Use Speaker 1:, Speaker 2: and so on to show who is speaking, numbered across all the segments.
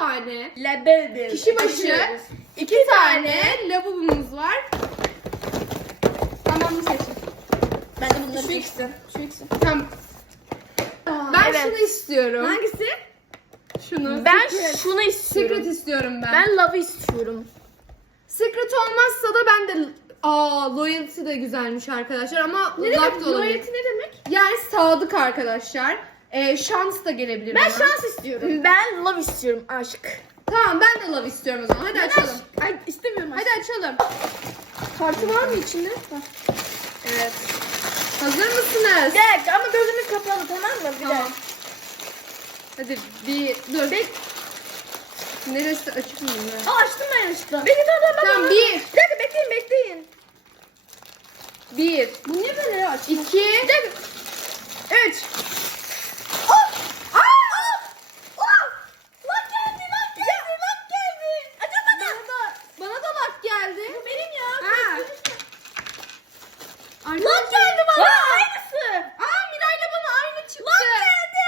Speaker 1: tane
Speaker 2: Lebedi.
Speaker 1: kişi başı iki tane lavabomuz var. Tamam bu seçin.
Speaker 2: Ben de bunları
Speaker 1: Şu
Speaker 2: ikisi. Şu ikisi.
Speaker 1: Tamam. Ben
Speaker 2: evet.
Speaker 1: şunu istiyorum.
Speaker 2: Hangisi?
Speaker 1: Şunu.
Speaker 2: Ben
Speaker 1: Secret.
Speaker 2: şunu istiyorum.
Speaker 1: Secret istiyorum ben.
Speaker 2: Ben Love'ı istiyorum.
Speaker 1: Secret olmazsa da ben de Aa loyalty de güzelmiş arkadaşlar ama
Speaker 2: Ne demek? Loyalty ne demek?
Speaker 1: Yani sadık arkadaşlar. Ee, şans da gelebilir
Speaker 2: Ben
Speaker 1: bana.
Speaker 2: şans istiyorum. Ben Love istiyorum. Aşk.
Speaker 1: Tamam ben de love istiyorum o zaman. Hadi açalım.
Speaker 2: Ay istemiyorum aşk.
Speaker 1: Hadi açalım.
Speaker 2: Kartı var mı içinde? Var.
Speaker 1: Evet. Hazır mısınız?
Speaker 2: Gel ama gözümüz kapalı tamam mı? Bir
Speaker 1: Tamam.
Speaker 2: dakika.
Speaker 1: Hadi bir dur. Neresi açık mı? ya?
Speaker 2: Aa açtım ben yanlışlıkla. Bekle tamam tamam.
Speaker 1: Tamam bir,
Speaker 2: Bir dakika bekleyin bekleyin.
Speaker 1: bir,
Speaker 2: Bu niye böyle açma?
Speaker 1: iki, üç.
Speaker 2: Oh! Aa! Aa! Aa! Lan geldi lan geldi lan geldi. Acaba
Speaker 1: Bana da, bana da lak geldi.
Speaker 2: Bu benim ya.
Speaker 1: Ha.
Speaker 2: Lan
Speaker 1: Arkadaşlar-
Speaker 2: geldi bana. aynısı.
Speaker 1: Aa Miray'la bana aynı çıktı.
Speaker 2: Lan geldi.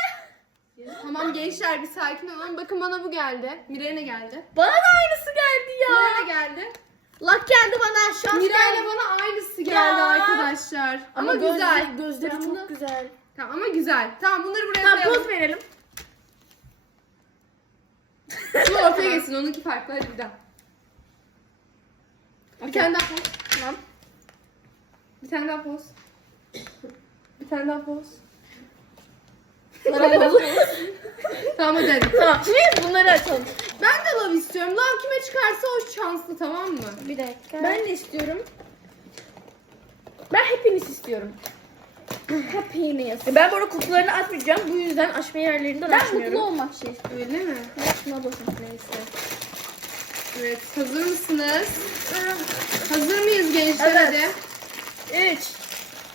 Speaker 1: Tamam gençler bir sakin olun. Bakın bana bu geldi. Miray'a ne geldi?
Speaker 2: Bana da aynısı geldi ya.
Speaker 1: Miray'a ne geldi?
Speaker 2: Lak geldi bana şans
Speaker 1: Miray'la
Speaker 2: geldi.
Speaker 1: bana aynısı geldi
Speaker 2: Ya.
Speaker 1: arkadaşlar. Ama,
Speaker 2: göz-
Speaker 1: güzel.
Speaker 2: Gözleri
Speaker 1: Tamam,
Speaker 2: çok güzel.
Speaker 1: Tamam ama güzel. Tamam bunları buraya
Speaker 2: Tamam
Speaker 1: koyalım.
Speaker 2: poz verelim.
Speaker 1: Bu ortaya geçsin. Onunki farklı. Hadi bir daha. Bir tane daha poz.
Speaker 2: Tamam.
Speaker 1: Bir tane daha poz. Bir tane daha poz. tamam hadi hadi.
Speaker 2: Tamam şimdi bunları açalım.
Speaker 1: Ben de love istiyorum. Love kime çıkarsa o şanslı tamam mı?
Speaker 2: Bir dakika. Ben de istiyorum. Ben hepiniz istiyorum. Hepiniz. Ben bu arada kutularını açmayacağım. Bu yüzden açma yerlerinden ben açmıyorum. Ben mutlu olmak şey istiyorum.
Speaker 1: Öyle mi?
Speaker 2: Şuna basın neyse.
Speaker 1: Evet. Hazır mısınız? Hazır mıyız gençler
Speaker 2: Evet.
Speaker 1: hadi?
Speaker 2: 3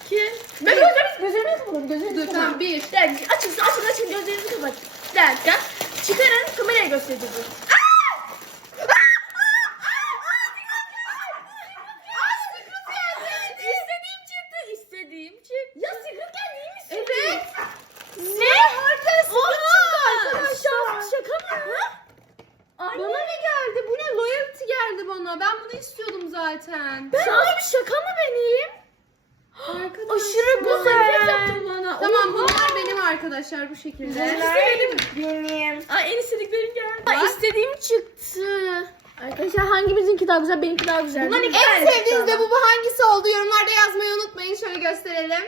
Speaker 2: 2 Ben gözlerinizi gözlerinizi kapatın. Gözlerinizi
Speaker 1: Dur tamam bir.
Speaker 2: Bir dakika açın açın açın gözlerinizi kapatın. Dakika. Çıkarın kameraya göstereceğiz. İstediğim çıktı. İstediğim çıktı. Ya Secret geldi iyi misin?
Speaker 1: Evet.
Speaker 2: Ne? Herkes
Speaker 1: arkadaşlar.
Speaker 2: Şaka mı?
Speaker 1: Bana ne geldi? Bu ne? Loyalty geldi bana. Ben bunu istiyordum zaten.
Speaker 2: Ben bir şaka mı benim?
Speaker 1: Arkadaşlar.
Speaker 2: Aşırı güzel.
Speaker 1: yaptın bana. Tamam bunlar benim arkadaşlar bu şekilde.
Speaker 2: benim. Benim. Ay en istediklerim geldi. Ay istediğim çıktı. Arkadaşlar hangimizinki daha güzel? Benimki daha güzel.
Speaker 1: En sevdiğiniz de bu, bu hangisi oldu? Yorumlarda yazmayı unutmayın. Şöyle gösterelim.